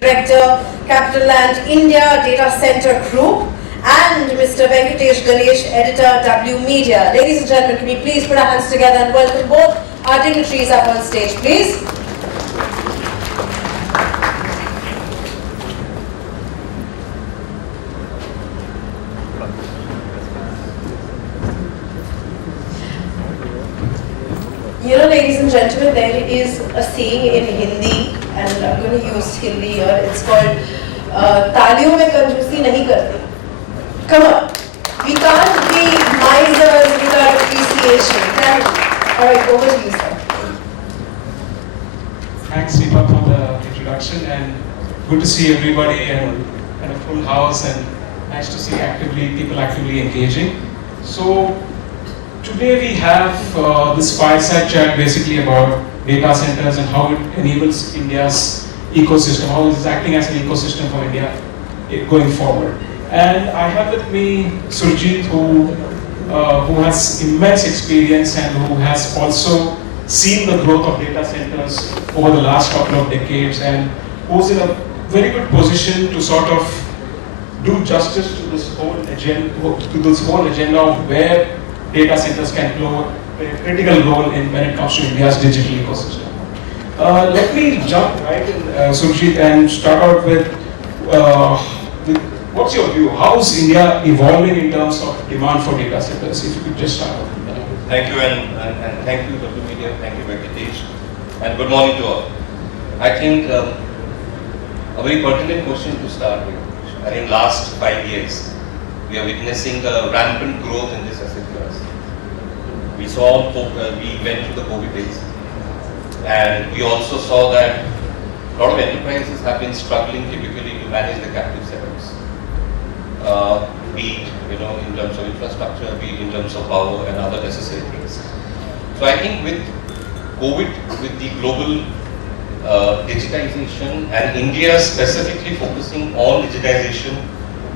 Director, CapitaLand India Datacenter Group, and Mr. Venkatesh Ganesh, Editor, W.Media. Ladies and gentlemen, can we please put our hands together and welcome both our dignitaries up on stage, please. You know, ladies and gentlemen, there is a saying in Hindi, and I'm going to use Hindi here. It's called "Taaliyon mein kanjoosi nahi karte." Come on, we can't be misers without appreciation. Can we? All right, over to you, sir. Thanks, Deepa, for the introduction, and good to see everybody and a full house, and nice to see people actively engaging. So today we have this fireside chat basically about data centers and how it enables India's ecosystem, how it is acting as an ecosystem for India going forward. And I have with me Surajit, who has immense experience and who has also seen the growth of data centers over the last couple of decades, and who's in a very good position to sort of do justice to this whole agenda of where data centers can play a critical role in when it comes to India's digital ecosystem. Let me jump right in, Surajit, and start out with what's your view? How is India evolving in terms of demand for data centers? If you could just start out with that. Thank you, and thank you, W.Media, thank you, Venkatesh, and good morning to all. I think a very pertinent question to start with. I think last 5 years, we are witnessing a rampant growth in this asset class. We went through the COVID days, and we also saw that a lot of enterprises have been struggling typically to manage the captive setups. Be it, in terms of infrastructure, be it in terms of power and other necessary things. So I think with COVID, with the global digitization and India specifically focusing on digitization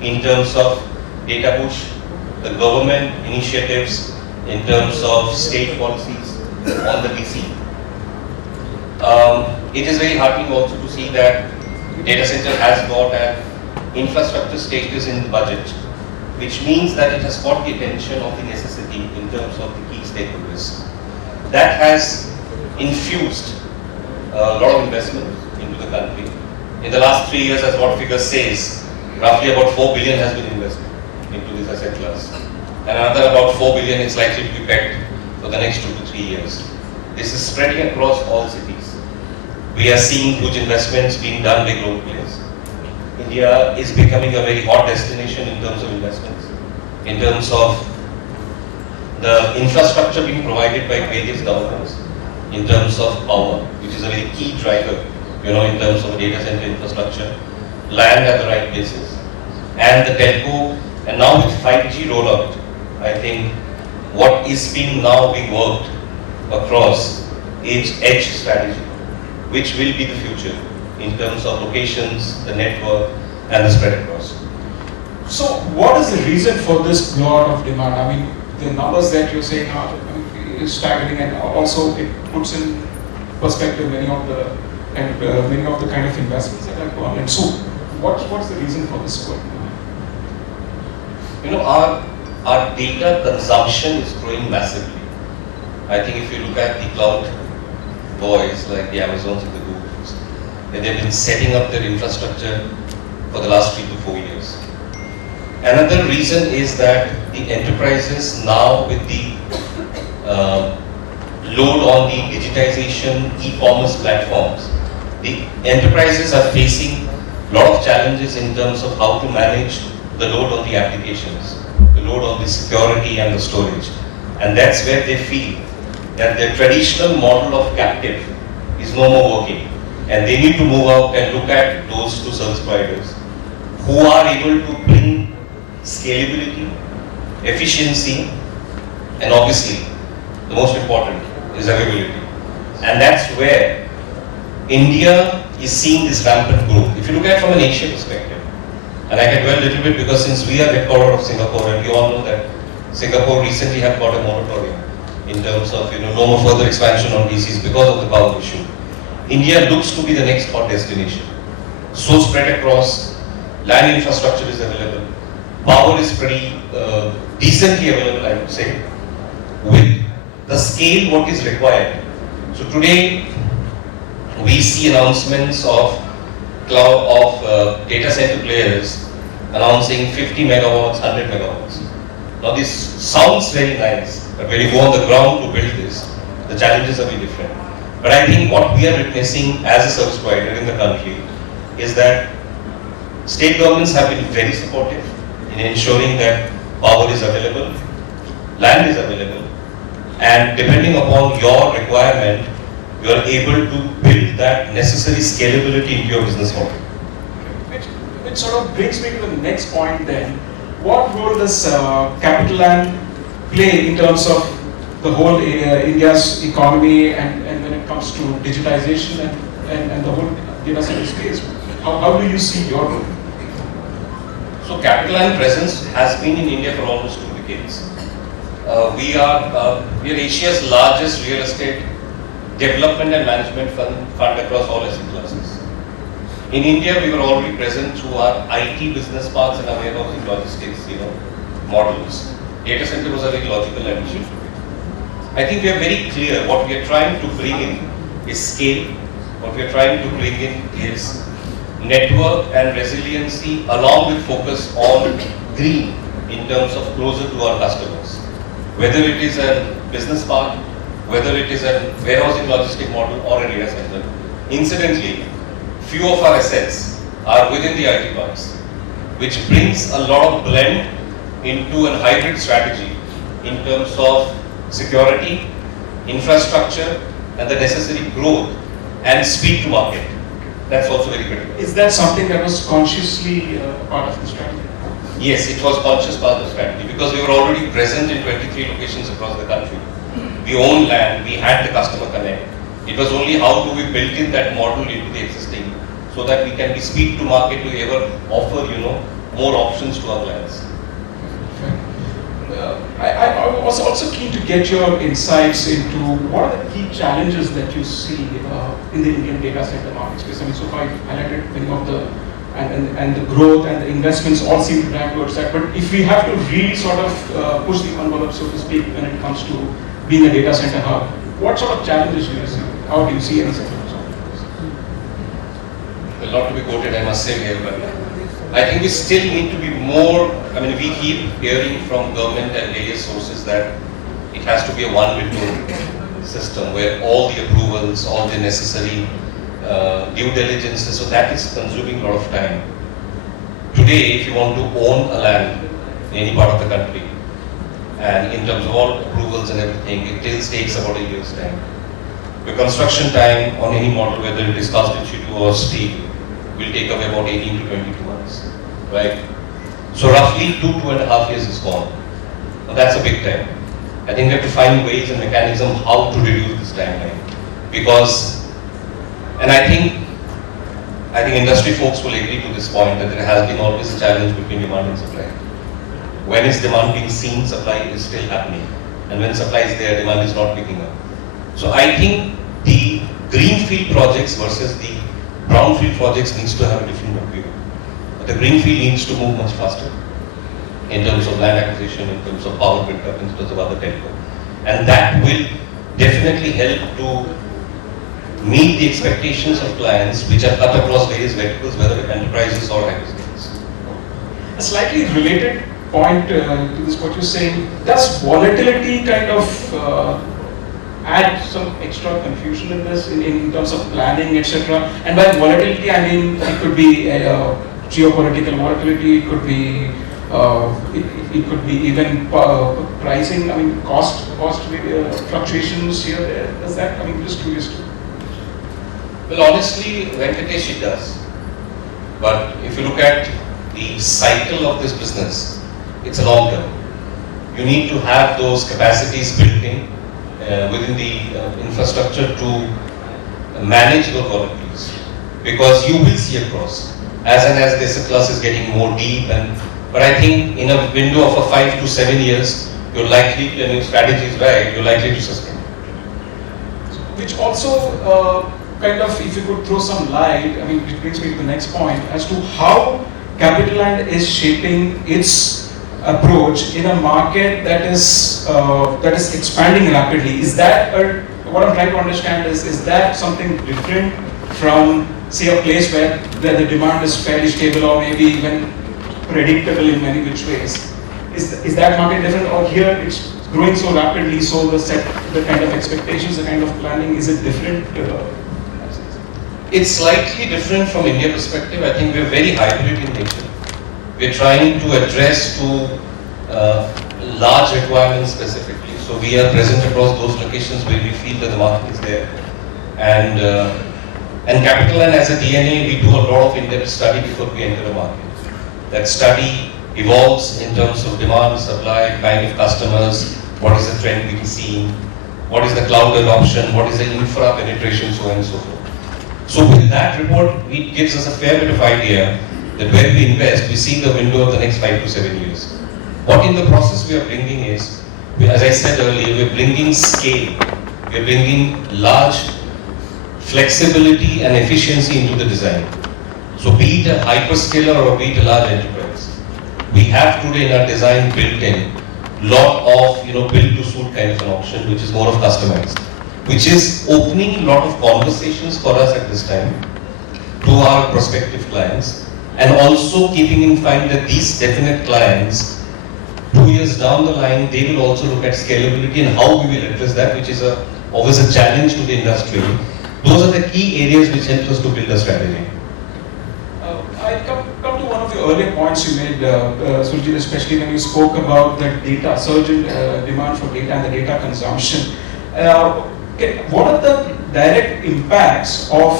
in terms of data push, the government initiatives in terms of state policies on the DC. It is very heartening also to see that data center has got an infrastructure status in the budget, which means that it has got the attention of the necessity in terms of the key stakeholders. That has infused a lot of investment into the country. In the last 3 years, as what figure says, roughly about 4 billion has been invested into this asset class. And another about 4 billion is likely to be pegged for the next 2 to 3 years. This is spreading across all cities. We are seeing huge investments being done by global players. India is becoming a very hot destination in terms of investments, in terms of the infrastructure being provided by various governments, in terms of power, which is a very key driver, in terms of data center infrastructure, land at the right places, and the telco, and now with 5G rollout, I think what is now being worked across is edge strategy, which will be the future in terms of locations, the network, and the spread across. So what is the reason for this lot of demand? I mean, the numbers that you're saying are is staggering, and also it puts in perspective many of the kind of investments that have gone in. So what's the reason for this growth? Our data consumption is growing massively. I think if you look at the cloud boys like the Amazons and the Googles, they've been setting up their infrastructure for the last 3 to 4 years. Another reason is that the enterprises now, with the load on the digitization e-commerce platforms, the enterprises are facing a lot of challenges in terms of how to manage the load on the applications, the load on the security and the storage. And that's where they feel that their traditional model of captive is no more working. And they need to move out and look at those two service providers who are able to bring scalability, efficiency, and obviously, the most important is availability. And that's where India is seeing this rampant growth. If you look at it from an Asia perspective, and I can dwell a little bit because since we are headquarters of Singapore, and we all know that Singapore recently have got a moratorium in terms of no more further expansion on DCs because of the power issue. India looks to be the next hot destination. so spread across, land infrastructure is available, power is pretty decently available, I would say, with the scale what is required. So today, we see announcements of data center players announcing 50 megawatts, 100 megawatts. Now this sounds very nice, but when you go on the ground to build this, the challenges are very different. But I think what we are witnessing as a service provider in the country is that state governments have been very supportive in ensuring that power is available, land is available, and depending upon your requirement, you are able to build that necessary scalability into your business model. Which sort of brings me to the next point then. What role does CapitaLand play in terms of the whole India's economy and when it comes to digitization and the whole data center space? How do you see your role? So CapitaLand presence has been in India for almost 2 decades. We are Asia's largest real estate development and management fund across all asset classes. In India, we were already present through our IT business parks and our warehousing logistics, models. Data center was a very logical addition. I think we are very clear what we are trying to bring in is scale. What we are trying to bring in is network and resiliency along with focus on green in terms of closer to our customers. Whether it is a business park, whether it is a warehousing logistic model or a data center. Incidentally, few of our assets are within the IT parks, which brings a lot of blend into a hybrid strategy in terms of security, infrastructure, and the necessary growth and speed to market. That's also very critical. Is that something that was consciously part of the strategy? Yes, it was conscious part of the strategy because we were already present in 23 locations across the country. We own land, we had the customer connect. It was only how do we build in that model into the existing so that we can be speed to market to ever offer, more options to our clients. I was also keen to get your insights into what are the key challenges that you see in the Indian data center market space. I mean, so far you highlighted many of the and the growth and the investments all seem to drive towards that. But if we have to really sort of push the envelope, so to speak, when it comes to being a data center hub, what sort of challenges do you see? How do you see any such challenges? A lot to be quoted, I must say here, but I think we still need to be more, we keep hearing from government and various sources that it has to be a one-window system where all the approvals, all the necessary due diligences, so that is consuming a lot of time. Today, if you want to own a land in any part of the country, and in terms of all approvals and everything, it takes about a year's time. The construction time on any model, whether it is cast in situ or steel, will take away about 18 to 22 months, right? So roughly 2.5 years is gone. Now that's a big time. I think we have to find ways and mechanism how to reduce this timeline, because, and I think industry folks will agree to this point that there has been always a challenge between demand and supply. When is demand being seen, supply is still happening, and when supply is there, demand is not picking up. So I think the greenfield projects versus the brownfield projects needs to have a different view. The greenfield needs to move much faster in terms of land acquisition, in terms of power build-up, in terms of other telco. And that will definitely help to meet the expectations of clients which are cut across various verticals, whether enterprises or hyperscalers. A slightly related point to this, what you're saying, does volatility kind of add some extra confusion in this, in terms of planning, etc.? And by volatility, I mean it could be geopolitical volatility, it could be even pricing. I mean cost fluctuations here, there. Does that? I mean, just curious too. Well, honestly, Venkatesh, it does. But if you look at the cycle of this business, it's a long term. You need to have those capacities built in within the infrastructure to manage the volatilities, because you will see across as and as this class is getting more deep. But I think in a window of 5 to 7 years, you're likely, and your strategy is right, you're likely to sustain. Which also kind of, if you could throw some light, I mean, it brings me to the next point, as to how CapitaLand is shaping its approach in a market that is expanding rapidly. Is that, what I'm trying to understand is that something different from, say, a place where the demand is fairly stable or maybe even predictable in many which ways? Is that market different, or here it's growing so rapidly, so the kind of expectations, the kind of planning, is it different? It's slightly different from India perspective. I think we're very hybrid in nature. We're trying to address to large requirements specifically. So we are present across those locations where we feel that the market is there. And CapitaLand as a DNA, we do a lot of in-depth study before we enter the market. That study evolves in terms of demand, supply, kind of customers, what is the trend we can see, what is the cloud adoption, what is the infra penetration, so on and so forth. So with that report, it gives us a fair bit of idea that when we invest, we see the window of the next 5 to 7 years. What in the process we are bringing is, as I said earlier, we're bringing scale, we're bringing large flexibility and efficiency into the design. So be it a hyperscaler or be it a large enterprise, we have today in our design built in lot of build to suit kind of an option, which is more of customized, which is opening a lot of conversations for us at this time to our prospective clients, and also keeping in mind that these definite clients 2 years down the line, they will also look at scalability and how we will address that, which is always a challenge to the industry. Those are the key areas which help us to build a strategy. I come to one of the earlier points you made, Surajit, especially when you spoke about the data, surge in demand for data and the data consumption. What are the direct impacts of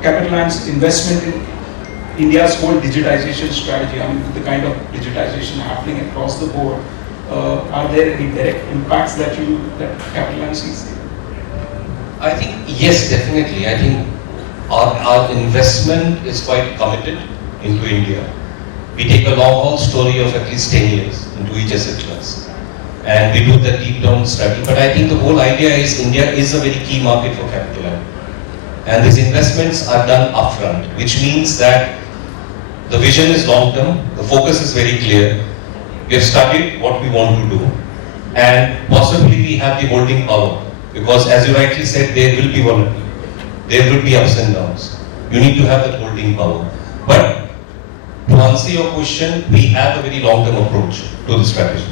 CapitaLand's investment in India's whole digitization strategy? I mean, with the kind of digitization happening across the board, are there any direct impacts that CapitaLand sees? I think yes, definitely. I think our investment is quite committed into India. We take a long haul story of at least 10 years into each asset class, and we do the deep down study. But I think the whole idea is India is a very key market for CapitaLand, and these investments are done upfront, which means that the vision is long term, the focus is very clear. We have studied what we want to do, and possibly we have the holding power, because as you rightly said, there will be volatility, there will be ups and downs. You need to have that holding power. But to answer your question, we have a very long-term approach to the strategy.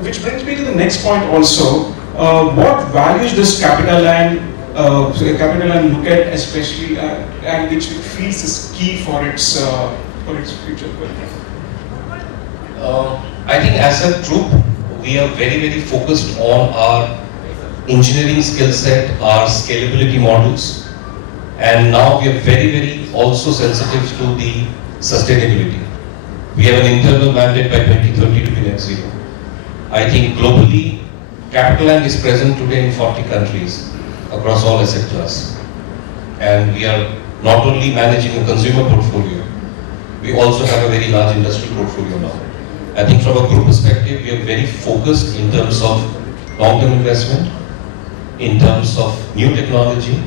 Which brings me to the next point also. What values does CapitaLand look at, especially, and which it feels is key for its future growth? I think as a group, we are very, very focused on our engineering skill set, our scalability models, and now we are very, very also sensitive to the sustainability. We have an internal mandate by 2030 to be net zero. I think globally, CapitaLand is present today in 40 countries across all asset class, and we are not only managing a consumer portfolio, we also have a very large industrial portfolio now. I think from a group perspective, we are very focused in terms of long-term investment, in terms of new technology,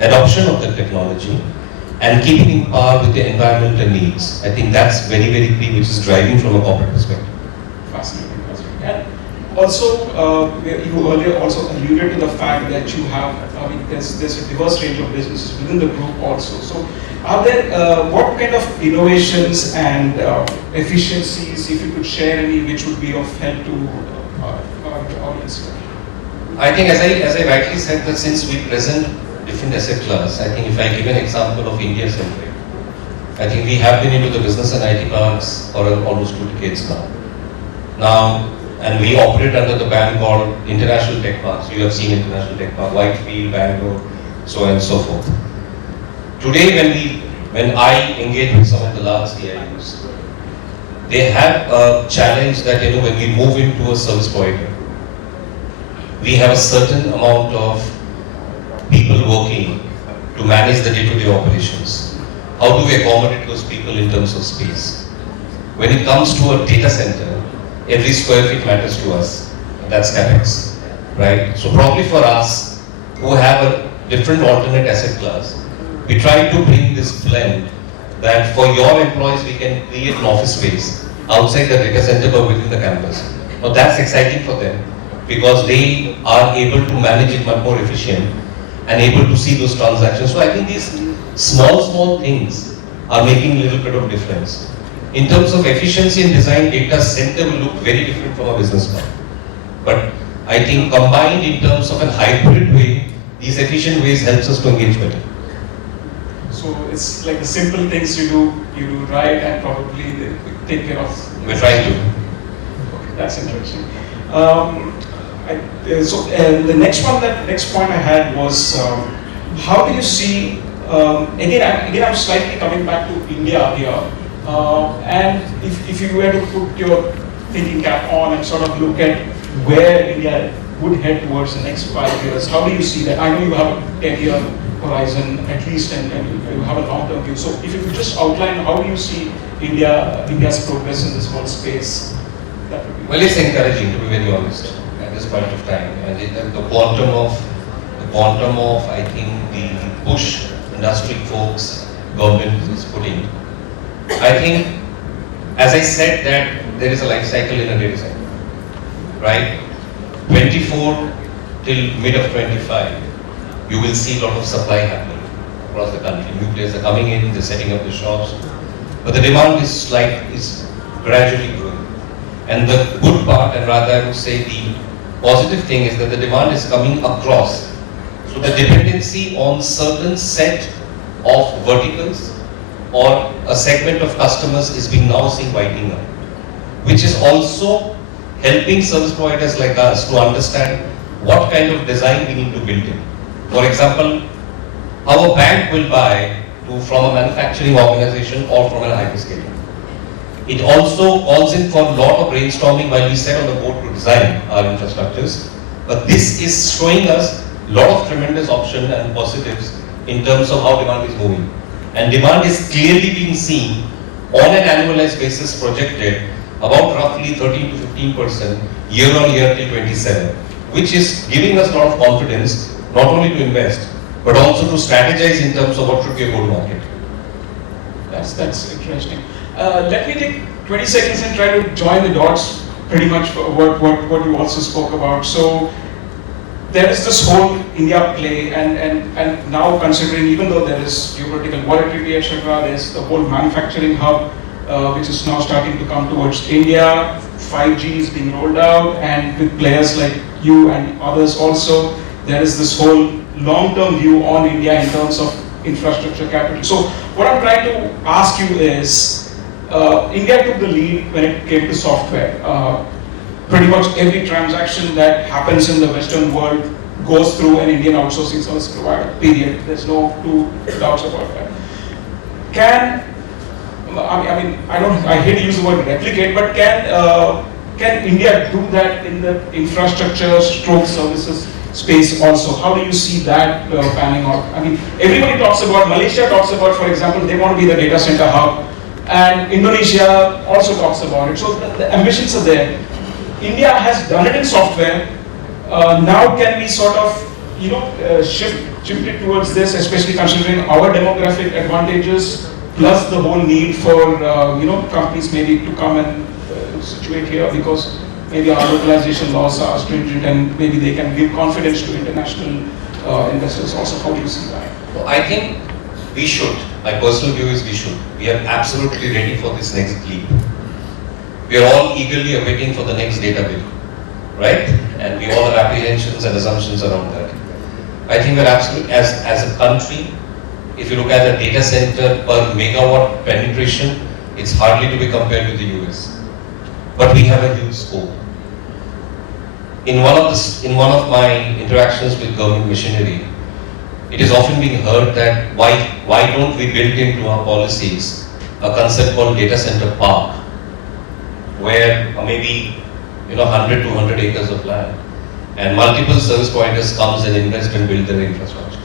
adoption of that technology, and keeping in par with the environmental needs. I think that's very, very key, which is driving from a corporate perspective. Fascinating. And also, you earlier also alluded to the fact that you have, there's a diverse range of businesses within the group also. So, are there, what kind of innovations and efficiencies, if you could share any, which would be of help to our audience? I think as I rightly said, that since we present different asset class, I think if I give an example of India centric, I think we have been into the business and IT parks for almost 2 decades now. And we operate under the ban called International Tech Parks. You have seen International Tech Park, Whitefield, Bangalore, so on and so forth. Today when I engage with some of the large CIOs, they have a challenge that when we move into a service provider, we have a certain amount of people working to manage the day-to-day operations. How do we accommodate those people in terms of space? When it comes to a data center, every square feet matters to us. That's CapEx, right? So probably for us, who have a different alternate asset class. We try to bring this blend that for your employees we can create an office space outside the data center but within the campus. Now that's exciting for them because they are able to manage it much more efficient and able to see those transactions. So I think these small things are making a little bit of difference. In terms of efficiency and design, data center will look very different from a business model. But I think combined in terms of a hybrid way, these efficient ways helps us to engage better. So it's like the simple things you do right, and probably they take care of. We're trying to. Okay, that's interesting. The next point I had was how do you see? Again, I'm slightly coming back to India here, and if you were to put your thinking cap on and sort of look at where India would head towards the next 5 years, how do you see that? I know you have a 10-year horizon at least, and you have a long-term view. So if you could just outline how do you see India's progress in this whole space, that would be. Well, it's encouraging, to be very honest, at this point of time. And the quantum of I think the push industry folks, government is putting. I think, as I said, that there is a life cycle in a data center, right? 24 till mid of 25, you will see a lot of supply happening across the country. New players are coming in, they're setting up the shops, but the demand is gradually growing. And the good part, and rather I would say the positive thing, is that the demand is coming across. So the dependency on certain set of verticals or a segment of customers is being now seen widening out, which is also helping service providers like us to understand what kind of design we need to build in. For example, our bank will buy from a manufacturing organization or from an hyperscaler. It also calls in for a lot of brainstorming while we sit on the board to design our infrastructures. But this is showing us a lot of tremendous options and positives in terms of how demand is moving. And demand is clearly being seen on an annualized basis projected about roughly 13 to 15% year on year till 27, which is giving us a lot of confidence not only to invest but also to strategize in terms of what should be a go-to-market. That's interesting. Let me take 20 seconds and try to join the dots pretty much for what you also spoke about. So there is this whole India play, and now considering, even though there is geopolitical volatility, etc., there's the whole manufacturing hub which is now starting to come towards India. 5G is being rolled out, and with players like you and others also, there is this whole long-term view on India in terms of infrastructure capital. So what I'm trying to ask you is, India took the lead when it came to software. Pretty much every transaction that happens in the Western world goes through an Indian outsourcing service provider, period. There's no two doubts about that. I hate to use the word replicate, but can India do that in the infrastructure stroke services space also? How do you see that panning out? I mean, everybody talks about, Malaysia talks about, for example, they want to be the data center hub, and Indonesia also talks about it. So the ambitions are there. India has done it in software. Now can we sort of, shift it towards this, especially considering our demographic advantages, plus the whole need for, companies maybe to come and situate here because maybe our localization laws are stringent and maybe they can give confidence to international investors also. How do you see that? Well, I think we should. My personal view is we should. We are absolutely ready for this next leap. We are all eagerly awaiting for the next data bill, right? And we all have apprehensions and assumptions around that. I think we're absolutely, as a country, if you look at the data center per megawatt penetration, it's hardly to be compared with the US. But we have a huge scope. In one of my interactions with government machinery, it is often being heard that why don't we build into our policies a concept called data center park, where maybe 100 to 200 acres of land, and multiple service providers comes and invest and build their infrastructure.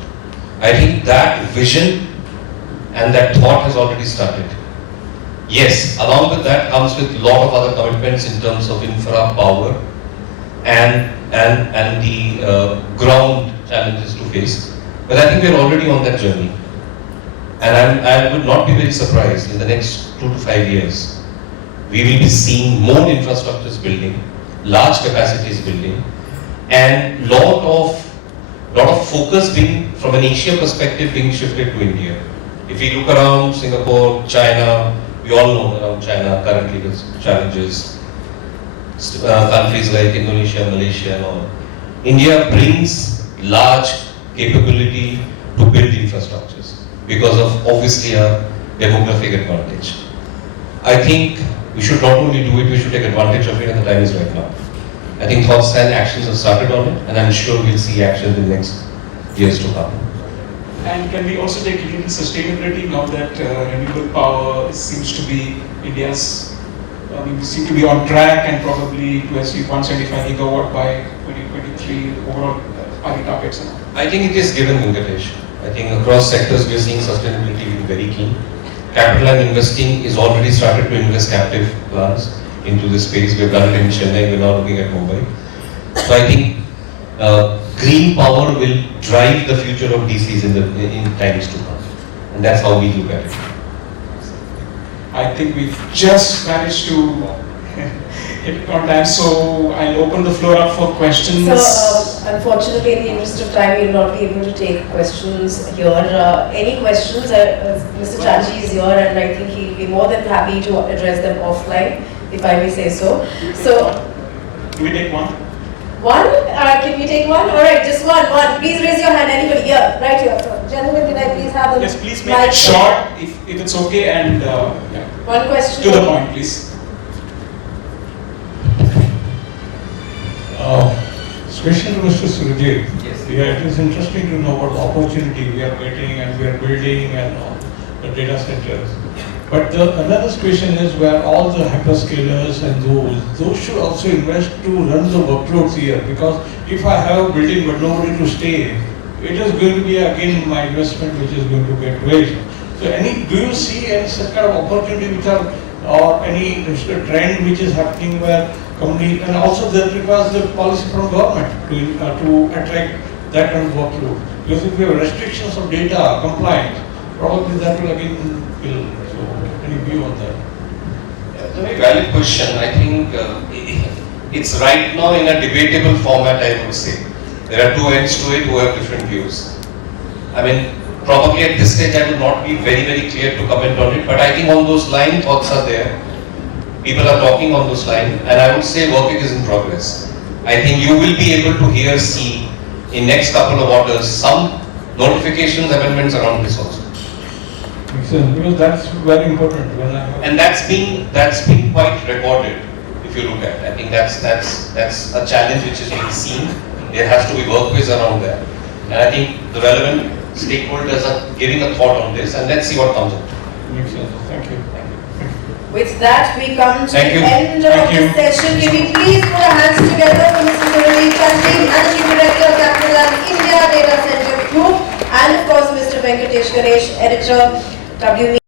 I think that vision and that thought has already started. Yes, along with that comes with a lot of other commitments in terms of infra power and the ground challenges to face. But I think we're already on that journey. And I would not be very surprised in the next 2 to 5 years, we will be seeing more infrastructures building, large capacities building, and lot of focus being, from an Asia perspective, being shifted to India. If we look around Singapore, China, we all know around China currently there's challenges. Countries like Indonesia, Malaysia and all. India brings large capability to build infrastructures because of obviously a demographic advantage. I think we should not only do it, we should take advantage of it, and the time is right now. I think thoughts and actions have started on it, and I'm sure we'll see actions in the next years to come. And can we also take lead in sustainability now that renewable power seems to be India's, we seem to be on track and probably to achieve 175 gigawatt by 2023 overall targets? I think it is given, Venkatesh. I think across sectors we are seeing sustainability being very keen. CapitaLand investing is already started to invest captive plants into this space. We've done it in Chennai, we're now looking at Mumbai. So I think green power will drive the future of DCs in times to come. And that's how we look at it. I think we've just managed to hit it on time, so I'll open the floor up for questions. So, unfortunately, in the interest of time, we'll not be able to take questions here. Any questions? Mr. Chatterjee is here, and I think he'll be more than happy to address them offline, if I may say so. So, can we take one? One? Can we take one? All right, just one. Please raise your hand. Anybody here? Right here. So, gentlemen, can I please have the Yes, please make it short, if it's okay, and yeah. One question. To the point, please. Question to Mr. Surajit. Yes. Yeah, it is interesting to know what opportunity we are getting and we are building and all the data centers. But another question is where all the hyperscalers and those should also invest to run the workloads here, because if I have a building but nobody to stay, it is going to be again my investment which is going to get waste. So do you see any such kind of opportunity which are, or any trend which is happening where company, and also that requires the policy from government to attract that kind of workload? Because if we have restrictions of data compliance, probably that will again kill. So any view on that? It's a very valid question. I think it's right now in a debatable format, I would say. There are two ends to it who have different views. I mean, probably at this stage I will not be very, very clear to comment on it, but I think on those lines thoughts are there. People are talking on those lines, and I would say work is in progress. I think you will be able to see in next couple of orders some notifications, amendments around this also. Makes sense, because that's very important. And that's been quite recorded. If you look at it, I think that's a challenge which is being seen. There has to be workways around that, and I think the relevant stakeholders are giving a thought on this, and let's see what comes up. Makes sense. Thank you. With that, we come to Thank the you. end of this session. Can we please put our hands together for Mr. Surajit Chatterjee, Managing Director of CapitaLand India Data Center Group, and of course Mr. Venkatesh Ganesh, Editor, W.Media.